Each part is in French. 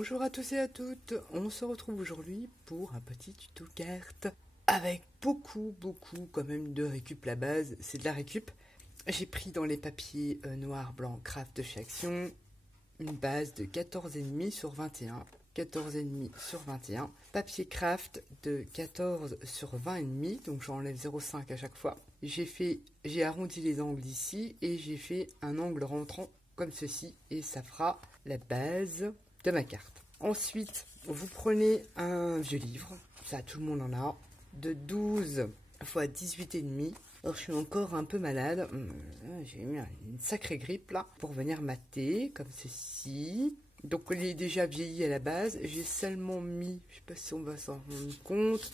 Bonjour à tous et à toutes, on se retrouve aujourd'hui pour un petit tuto carte avec beaucoup quand même de récup. La base, c'est de la récup. J'ai pris dans les papiers noir, blanc, craft de chez Action une base de 14,5 sur 21. 14,5 sur 21. Papier craft de 14 sur 20,5, donc j'enlève 0,5 à chaque fois. J'ai arrondi les angles ici et j'ai fait un angle rentrant comme ceci et ça fera la base de ma carte. Ensuite, vous prenez un vieux livre, ça tout le monde en a, de 12 x 18,5. Alors je suis encore un peu malade, j'ai eu une sacrée grippe là, pour venir mater, comme ceci. Donc il est déjà vieilli à la base, j'ai seulement mis, je sais pas si on va s'en rendre compte,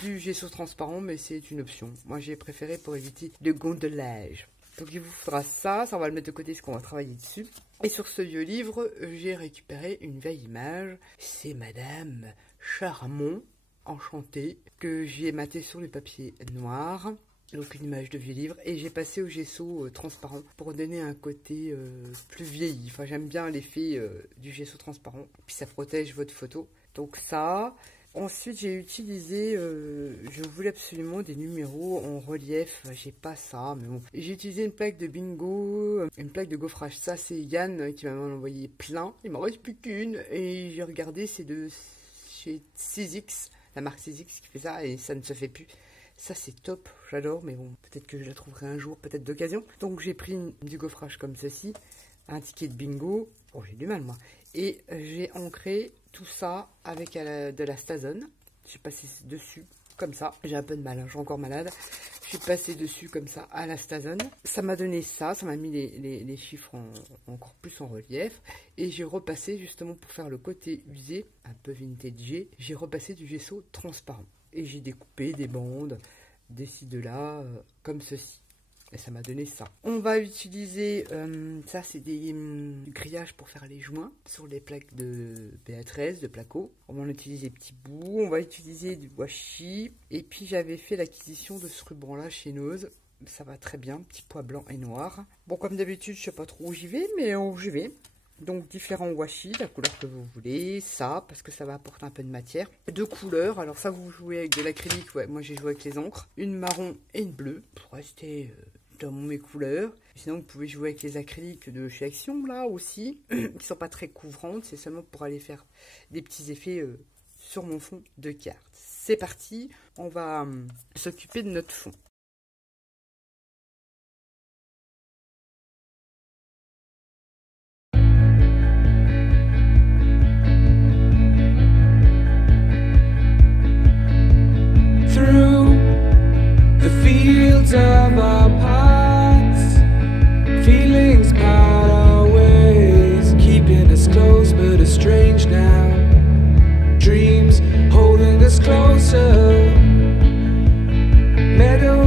du gesso transparent, mais c'est une option. Moi j'ai préféré pour éviter le gondolage. Donc il vous faudra ça, on va le mettre de côté parce qu'on va travailler dessus. Et sur ce vieux livre, j'ai récupéré une vieille image, c'est Madame Charmont, enchantée, que j'ai maté sur le papier noir. Donc une image de vieux livre, et j'ai passé au gesso transparent pour donner un côté plus vieilli. Enfin j'aime bien l'effet du gesso transparent, puis ça protège votre photo. Donc ça. Ensuite j'ai utilisé, je voulais absolument des numéros en relief, j'ai pas ça, mais bon. J'ai utilisé une plaque de bingo, une plaque de gaufrage. Ça c'est Yann qui m'a envoyé plein, il m'en reste plus qu'une, et j'ai regardé, c'est de chez 6X, la marque 6X qui fait ça, et ça ne se fait plus. Ça c'est top, j'adore, mais bon, peut-être que je la trouverai un jour, peut-être d'occasion. Donc j'ai pris du gaufrage comme ceci, un ticket de bingo, oh j'ai du mal moi, et j'ai ancré tout ça avec de la Stazone. J'ai passé dessus comme ça, j'ai un peu de mal, hein, je suis encore malade. J'ai passé dessus comme ça à la Stazone. Ça m'a donné ça m'a mis les chiffres encore plus en relief. Et j'ai repassé justement pour faire le côté usé, un peu vintage, j'ai repassé du gesso transparent. Et j'ai découpé des bandes d'ici de là, comme ceci. Et ça m'a donné ça. On va utiliser, ça c'est du grillage pour faire les joints sur les plaques de BA13, de placo. On va en utiliser des petits bouts. On va utiliser du washi. Et puis j'avais fait l'acquisition de ce ruban là chez Nose. Ça va très bien, petit pois blanc et noir. Bon, comme d'habitude, je sais pas trop où j'y vais, mais où j'y vais. Donc différents washi, la couleur que vous voulez, ça, parce que ça va apporter un peu de matière. Deux couleurs, alors ça vous jouez avec de l'acrylique, ouais, moi j'ai joué avec les encres. Une marron et une bleue, pour rester dans mes couleurs. Sinon vous pouvez jouer avec les acryliques de chez Action, là aussi, qui sont pas très couvrantes, c'est seulement pour aller faire des petits effets sur mon fond de carte. C'est parti, on va s'occuper de notre fond. Of our paths, feelings part our ways, keeping us close but estranged now. Dreams holding us closer, meadows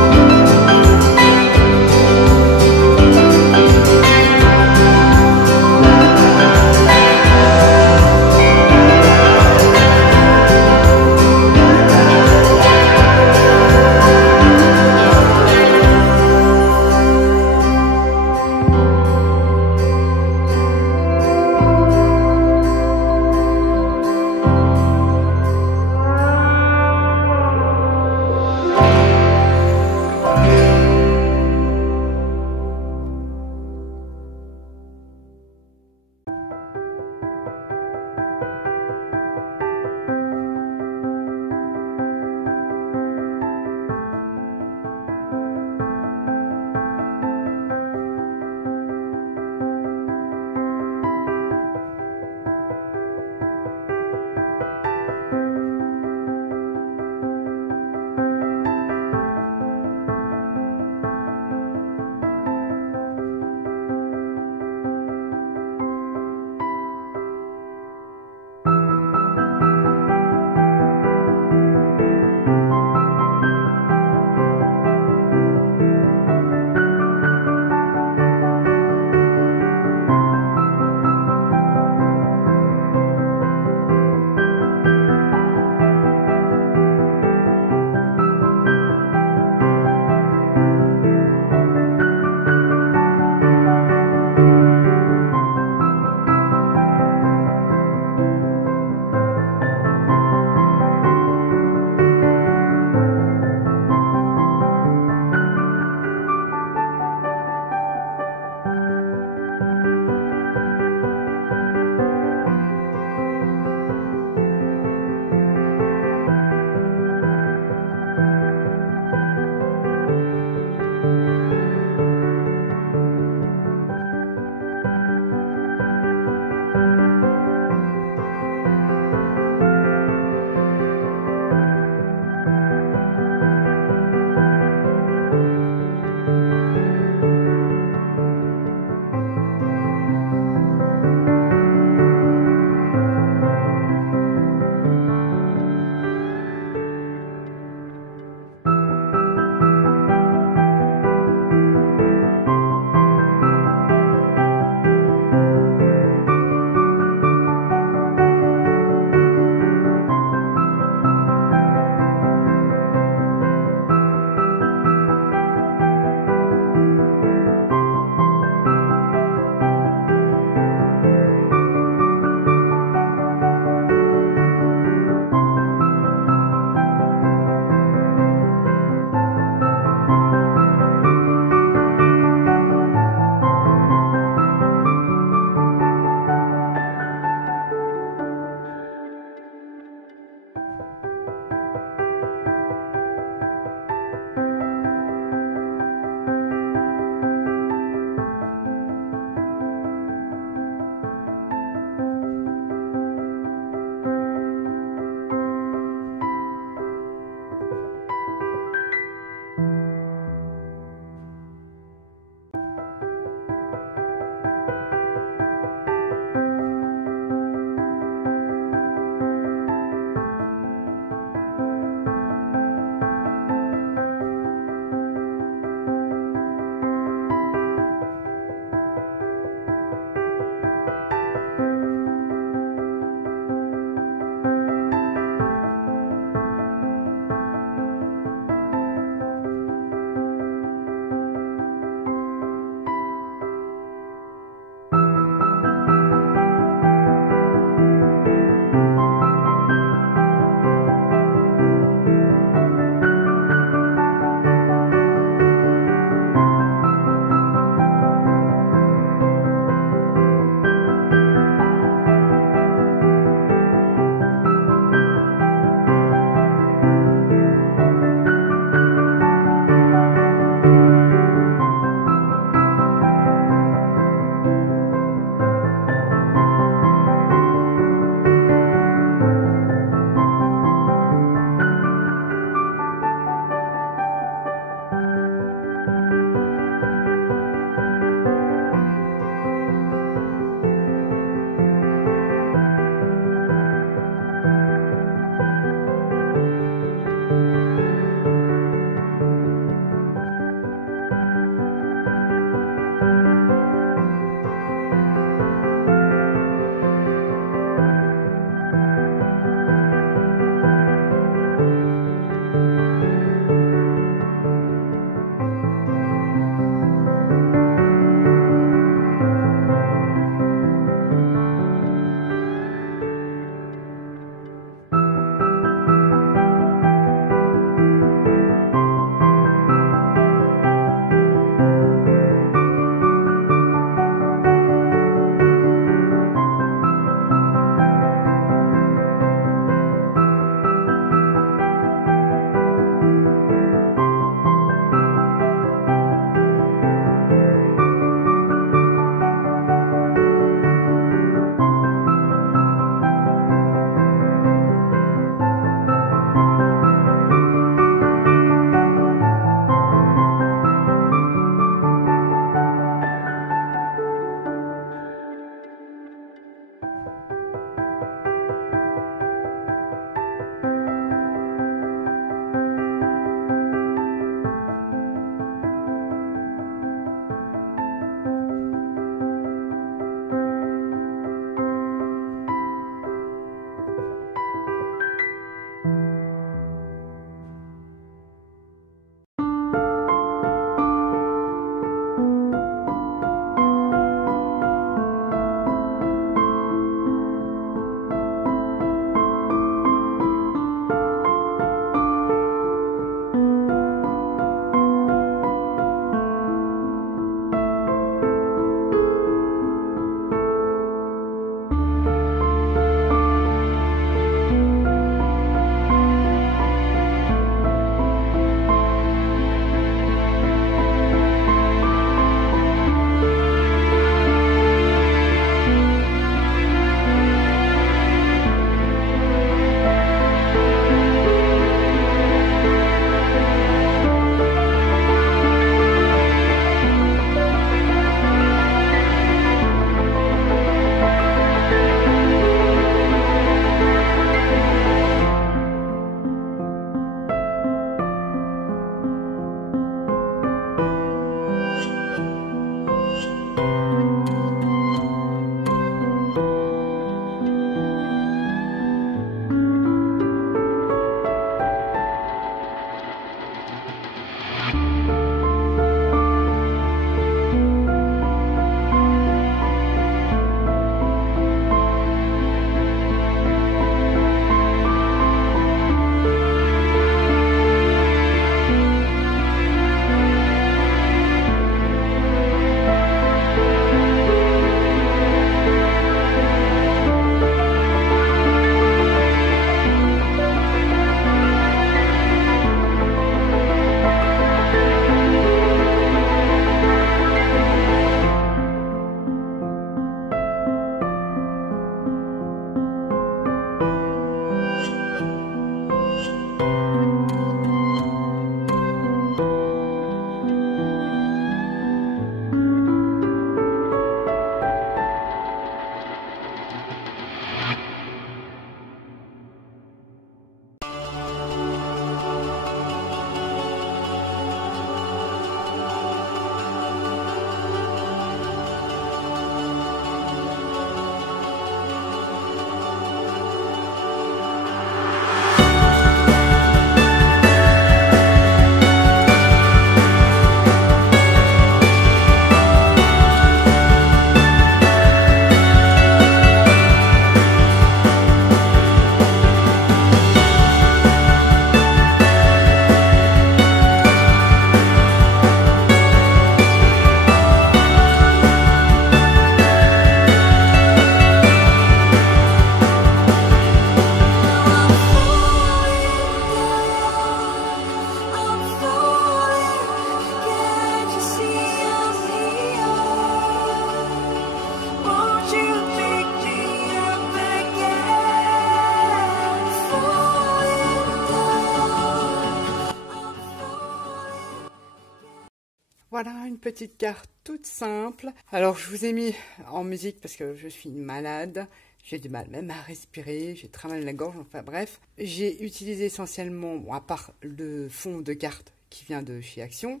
petite carte toute simple. Alors je vous ai mis en musique parce que je suis malade. J'ai du mal même à respirer, j'ai très mal à la gorge, enfin bref. J'ai utilisé essentiellement, bon, à part le fond de carte qui vient de chez Action,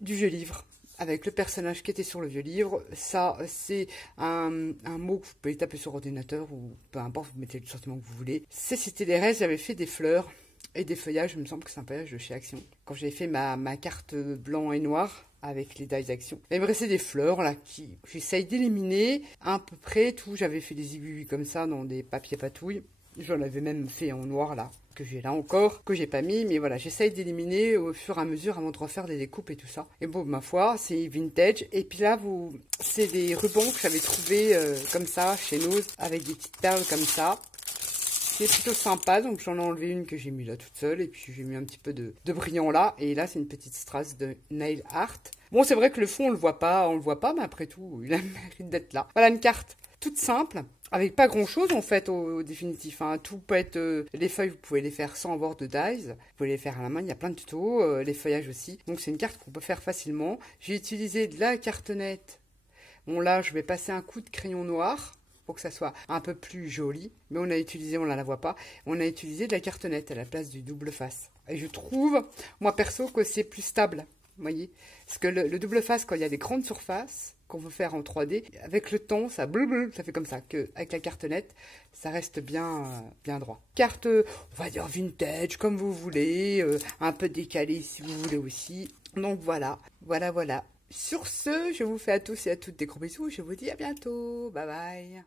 du vieux livre. Avec le personnage qui était sur le vieux livre, ça c'est un mot que vous pouvez taper sur ordinateur ou peu importe, vous mettez le sentiment que vous voulez. C'était des restes, j'avais fait des fleurs et des feuillages, il me semble que c'est un feuillage de chez Action. Quand j'avais fait ma carte blanc et noir avec les dies Action. Il me restait des fleurs là qui j'essaye d'éliminer à peu près tout. J'avais fait des aiguilles comme ça dans des papiers patouilles. J'en avais même fait en noir là, que j'ai là encore, que j'ai pas mis, mais voilà, j'essaye d'éliminer au fur et à mesure avant de refaire des découpes et tout ça. Et bon, ma foi, c'est vintage. Et puis là, c'est des rubans que j'avais trouvés comme ça, chez Nose, avec des petites perles comme ça. C'est plutôt sympa, donc j'en ai enlevé une que j'ai mis là toute seule, et puis j'ai mis un petit peu de brillant là, et là c'est une petite strass de Nail Art. Bon, c'est vrai que le fond on le voit pas, mais après tout, il a le mérite d'être là. Voilà une carte toute simple, avec pas grand chose en fait au définitif, hein. Tout peut être, les feuilles vous pouvez les faire sans avoir de dies, vous pouvez les faire à la main, il y a plein de tutos, les feuillages aussi, donc c'est une carte qu'on peut faire facilement. J'ai utilisé de la cartonnette, bon là je vais passer un coup de crayon noir, pour que ça soit un peu plus joli. Mais on ne la voit pas, on a utilisé de la cartonnette à la place du double face. Et je trouve, moi perso, que c'est plus stable, vous voyez. Parce que le double face, quand il y a des grandes surfaces, qu'on veut faire en 3D, avec le temps, ça fait comme ça. Avec la cartonnette, ça reste bien droit. Carte, on va dire vintage, comme vous voulez, un peu décalée si vous voulez aussi. Donc voilà. Sur ce, je vous fais à tous et à toutes des gros bisous. Je vous dis à bientôt. Bye bye.